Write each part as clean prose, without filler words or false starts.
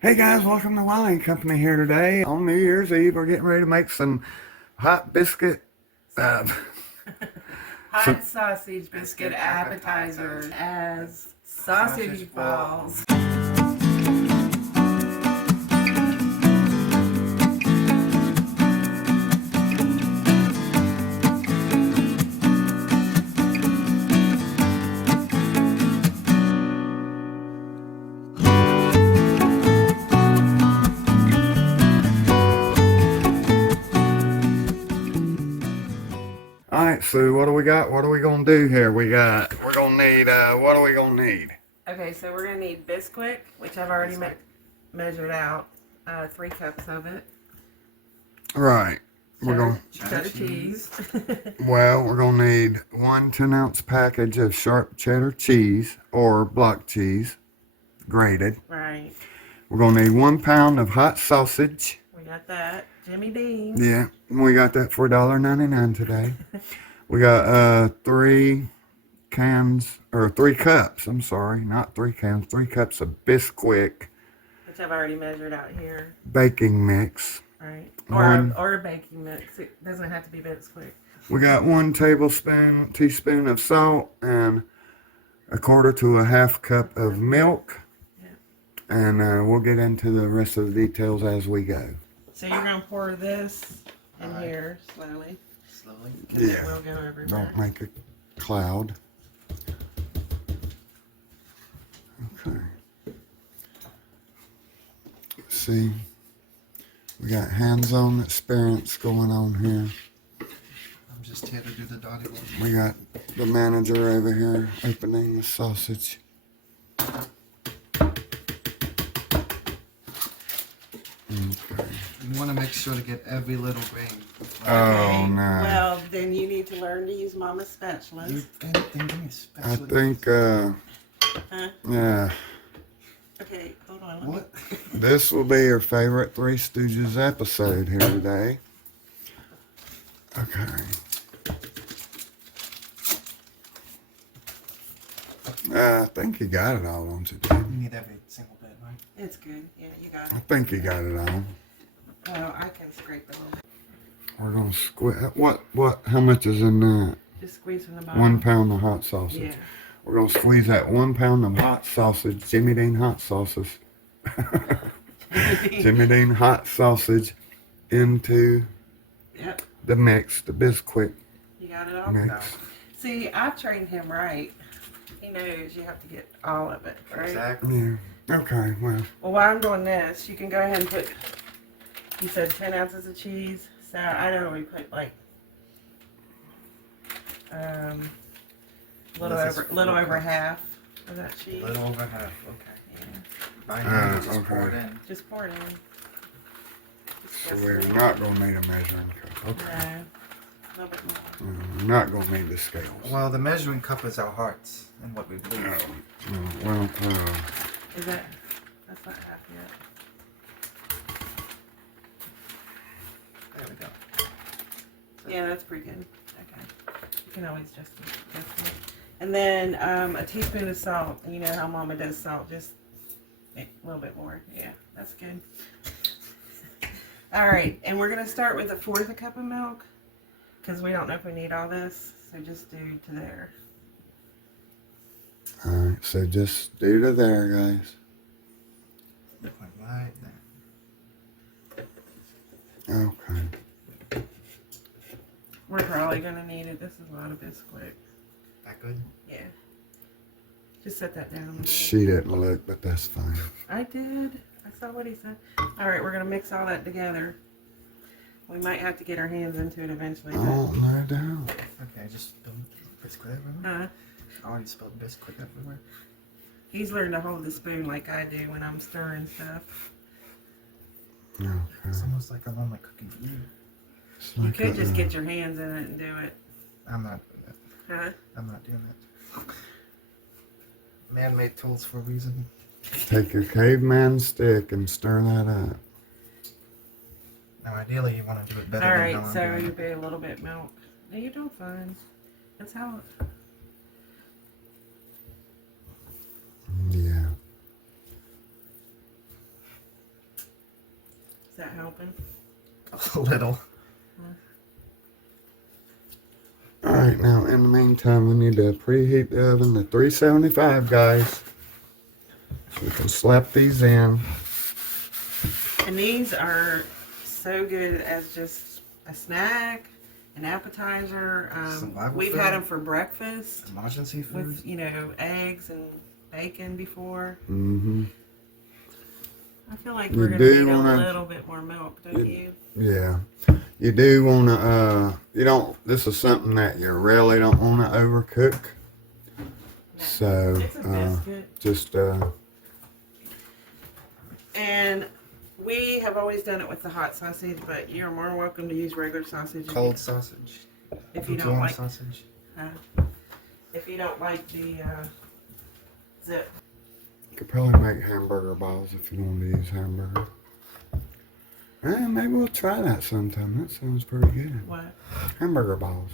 Hey guys, welcome to Wine Company here today. On New Year's Eve, we're getting ready to make some hot biscuit, uh, Hot sausage biscuit appetizers as sausage balls. all right, Sue, what do we got? What are we gonna do here? We're gonna need, what are we gonna need? Okay, so we're gonna need Bisquick, which I've already measured out, 3 cups of it. Right, we're cheddar cheese. we're gonna need one 10-ounce package of sharp cheddar cheese or block cheese, grated. Right. We're gonna need 1 pound of hot sausage. We got that. Jimmy Dean. Yeah, we got that for $1.99 today. We got 3 cups. I'm sorry, not 3 cans. 3 cups of Bisquick Which I've already measured out here. baking mix. Right. One- Or a baking mix. It doesn't have to be Bisquick. We got 1 teaspoon of salt and 1/4 to a 1/2 cup of milk. Yeah. And we'll get into the rest of the details as we go. So you're gonna pour this in here slowly. Slowly. Because it will go everywhere. Don't make a cloud. Okay. Let's see. We got hands-on experience going on here. I'm just here to do the dirty work. We got the manager over here opening the sausage. Okay. You want to make sure to get every little grain. Oh, no. Well, then you need to learn to use Mama's spatula. You anything, give me a I spatula. think, Huh? yeah, Okay, hold on. What? this will be your favorite Three Stooges episode here today. Okay. I think you got it all, don't you? You need every single bit, right? It's good. Yeah, you got I it. think you got it all. Well, I can scrape it a little bit. We're gonna squeeze. How much is in that? Just squeeze from the bottom. 1 pound of hot sausage. Yeah. We're gonna squeeze that 1 pound of hot sausage, Jimmy Dean hot sausage. Jimmy Dean hot sausage into Yep. the mix, the Bisquick You got it all? mix. See, I've trained him right. He knows you have to get all of it, right? Exactly. Yeah. Okay. Well. Well, while I'm doing this, you can go ahead and put, you said 10 ounces of cheese. So I know we put like, little over half of that A cheese. little over half. Okay. Yeah. Right now, you just okay. pour it in. Just pour it in. So we're not gonna need a measuring cup. Okay. No. A little bit more. We're not gonna need the scales. Well, the measuring cup is our hearts and what we believe. Well. Is that, that's not half yet. There we go. Yeah, that's pretty good. Okay. You can always just it. And then a teaspoon of salt. You know how Mama does salt, just a little bit more. Yeah, that's good. All right, and we're gonna start with 1/4 cup of milk because we don't know if we need all this. So just do to there. All right. So just do to there, guys. Like right there. Okay. We're probably gonna need it. This is a lot of Bisquick. That good? Yeah. Just set that down. She didn't look, but that's fine. I did. I saw what he said. All right, we're gonna mix all that together. We might have to get our hands into it eventually. Oh, no doubt. Okay, just spill biscuit everywhere. I already spilled biscuit everywhere. He's learned to hold the spoon like I do when I'm stirring stuff. Okay. It's almost like I'm only cooking for you. It's You like could a, just get your hands in it and do it. I'm not doing that. Huh? I'm not doing that. Man-made tools for a reason. Take your caveman stick and stir that up. Now, ideally, you want to do it better All than right, how I'm so doing you it. put a little bit milk. No, you're doing fine. That's how. Yeah. that helping? A little. Alright, now in the meantime, we need to preheat the oven to 375, guys. So we can slap these in. And these are so good as just a snack, an appetizer. Survival We've food. had them for breakfast Emergency food. with, you know, eggs and bacon before. Mm-hmm. I feel like You we're going to do need a wanna- little bit more milk, don't you? Yeah. You do want to, you don't, this is something that you really don't want to overcook. So, It's a biscuit. just, And we have always done it with the hot sausage, but you're more welcome to use regular sausage. Cold sausage. If you don't Warm like, sausage. if you don't like the zip. you could probably make hamburger balls if you want to use hamburger. Maybe we'll try that sometime. That sounds pretty good. What? Hamburger balls.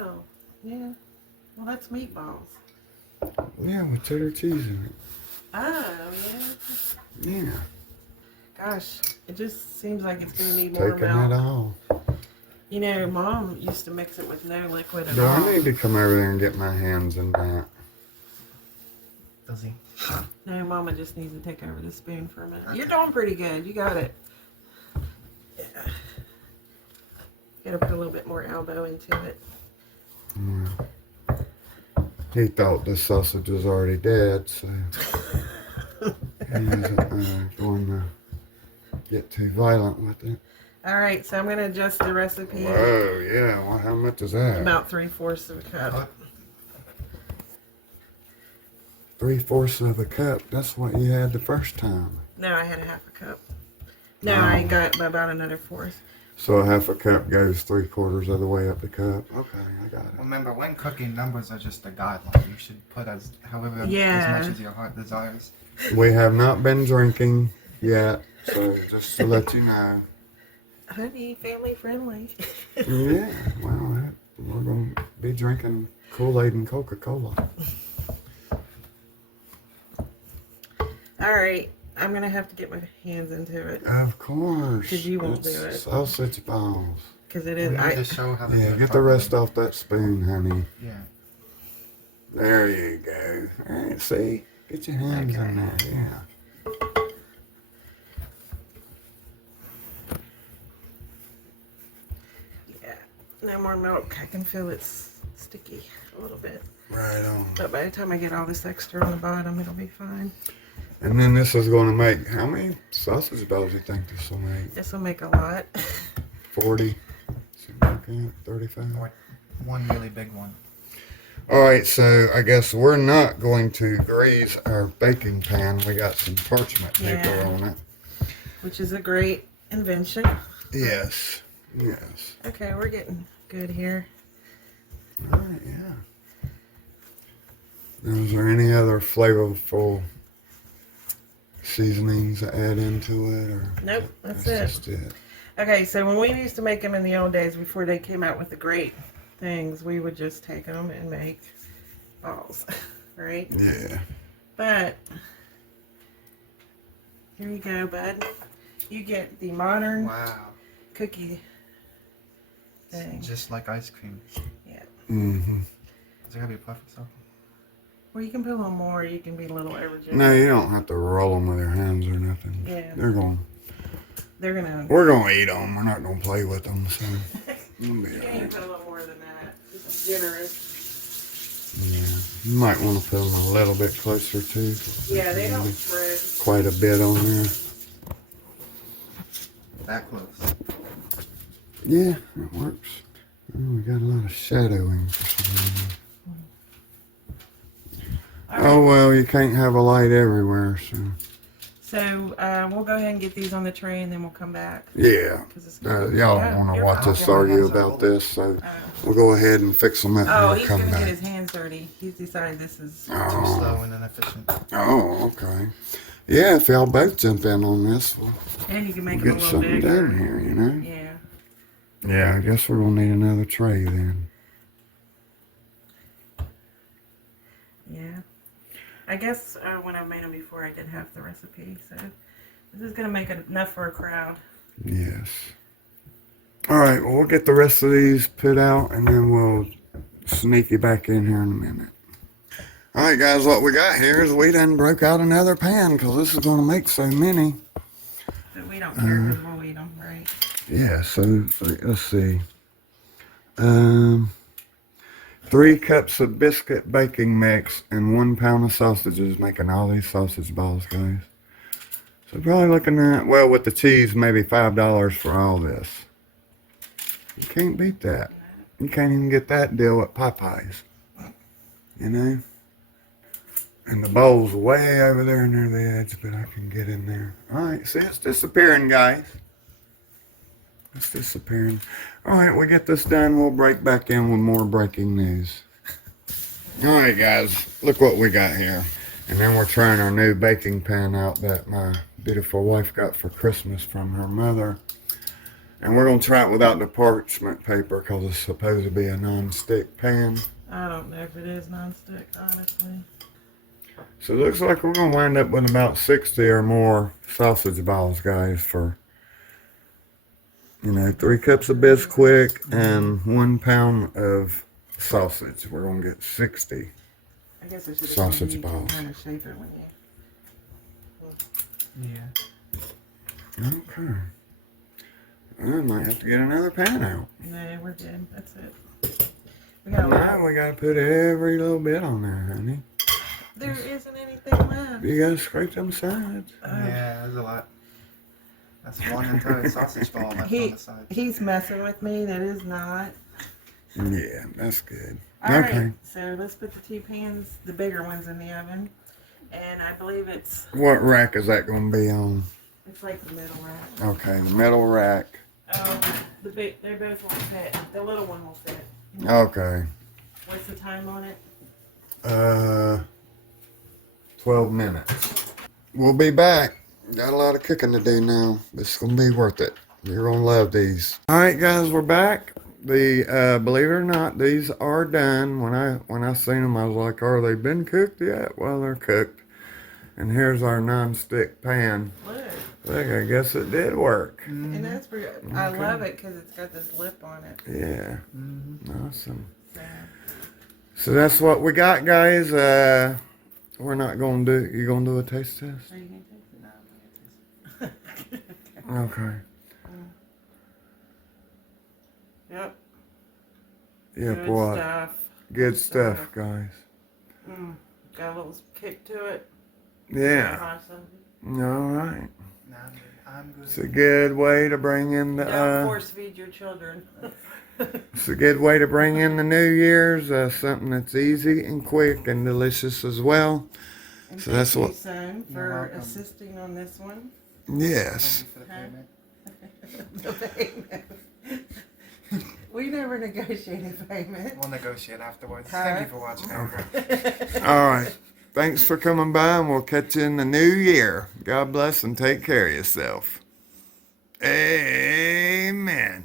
Oh, yeah. Well, that's meatballs. Yeah, with cheddar cheese in it. Oh, yeah. Yeah. Gosh, it just seems like it's going to need more Taking it milk. all. You know, Mom used to mix it with no liquid at Do all. I need to come over there and get my hands in that? Does he? No, Mama just needs to take over the spoon for a minute. You're doing pretty good. You got it. Yeah. Got to put a little bit more elbow into it. He thought the sausage was already dead, so he wasn't going to get too violent with it. All right, so I'm going to adjust the recipe. Whoa, yeah. Well, how much is that? About 3/4 of a cup. 3/4 of a cup. That's what you had the first time. No, I had a half a cup. No, Wow. I got about another 1/4. So a half a cup goes 3/4 of the way up the cup. Okay, I got it. Remember, when cooking, numbers are just a guideline. You should put as however Yeah. as much as your heart desires. We have not been drinking yet, so just to let you know. Honey, family friendly. Yeah, well, we're going to be drinking Kool-Aid and Coca-Cola. All right, I'm going to have to get my hands into it. Of course. 'Cause you won't It's do it. Sausage balls. Because it We is. need to show how to do Yeah, it get the properly. rest off that spoon, honey. Yeah. There you go. All right, see? Get your hands in there, yeah. Yeah, no more milk. I can feel it's sticky a little bit. Right on. But by the time I get all this extra on the bottom, it'll be fine. And then this is going to make, how many sausage balls do you think this will make? This will make a lot. 40? Something like that? 35? Or one really big one. All right, so I guess we're not going to grease our baking pan. We got some parchment paper Yeah. on it. Which is a great invention. Yes, yes. Okay, we're getting good here. All right, yeah. Now, is there any other flavorful seasonings to add into it, or Nope, that's just it. it? Okay, so when we used to make them in the old days before they came out with the great things, we would just take them and make balls, right? Yeah. But here you go, bud. You get the modern Wow. cookie thing. It's just like ice cream. Yeah. Mm-hmm. Is there gonna be a perfect circle? Well, you can put a little more. You can be a little overgenerous. No, you don't have to roll them with your hands or nothing. Yeah. They're going. They're gonna. We're gonna eat them. We're not gonna play with them. So. It'll be You all can even right. put a little more than that. Just generous. Yeah. You might want to put them a little bit closer too. Yeah, they don't Maybe spread. Quite a bit on there. That close. Yeah, it works. Oh, we got a lot of shadowing for some reason. Oh well, you can't have a light everywhere, so So we'll go ahead and get these on the tray, and then we'll come back. yeah. 'Cause it's Y'all don't want to You're watch fine. us argue about this, so Oh. we'll go ahead and fix them up Oh, and he's we'll gonna come get back. his hands dirty. He's decided this is. Too Oh, slow and inefficient. oh, okay. Yeah, if y'all both jump in on this, we'll And you can make get them a little something bigger. done here, you know? Yeah. Yeah, I guess we're gonna need another tray then. Yeah. I guess when I made them before, I did have the recipe, so This is gonna make it enough for a crowd. Yes. All right, well, we'll get the rest of these put out, and then we'll sneak you back in here in a minute. All right, guys, what we got here is we done broke out another pan because this is going to make so many. But we don't care because we'll eat them, right? Yeah, so let's see. 3 cups of biscuit baking mix and 1 pound of sausages, making all these sausage balls, guys. So probably looking at, well, with the cheese, maybe $5 for all this. You can't beat that. You can't even get that deal at Popeyes. You know? And the bowl's way over there near the edge, but I can get in there. All right, see, it's disappearing, guys. It's disappearing. All right, we get this done. We'll break back in with more breaking news. All right, guys, look what we got here. And then we're trying our new baking pan out that my beautiful wife got for Christmas from her mother. And we're going to try it without the parchment paper because it's supposed to be a non-stick pan. I don't know if it is non-stick, honestly. So it looks like we're going to wind up with about 60 or more sausage balls, guys, for, 3 cups of Bisquick and 1 pound of sausage. We're going to get 60 I guess I should have sausage balls. kind of shape it when you... Yeah. Okay. I might have to get another pan out. No, we're good. That's it. We got a Now lot. we got to put every little bit on there, honey. There isn't anything left. You got to scrape them sides. Yeah, there's a lot. That's one entire sausage ball left on the side. He's messing with me. That is not. Yeah, that's good. All Okay. right, so let's put the 2 pans, the bigger ones, in the oven. And I believe it's What rack is that going to be on? like the middle rack. Okay, the middle rack. They both won't fit. The little one will fit. Okay. What's the time on it? 12 minutes. We'll be back. Got a lot of cooking to do now. It's going to be worth it. You're going to love these. All right, guys, we're back. Believe it or not, these are done. When I seen them, I was like, "Are they been cooked yet?" Well, they're cooked. And here's our non-stick pan. Look, I guess it did work. And that's pretty. I love it because it's got this lip on it. Yeah. Awesome. So that's what we got, guys. We're not going to do... You going to do a taste test? Are you gonna taste it? No, Okay. Yep. Yep, Good what? stuff. Good stuff, guys. Got a little kick to it. Yeah. Awesome. All right. no, I'm good. It's a good way to bring in the... Don't force feed your children. It's a good way to bring in the New Year's. Something that's easy and quick and delicious as well. And So that's thank what- you, son, You're for welcome. assisting on this one. Yes. Thank you for the payment. The payment. We never negotiate a payment. We'll negotiate afterwards. Huh? Thank you for watching. All right. Thanks for coming by, and we'll catch you in the new year. God bless and take care of yourself. Amen.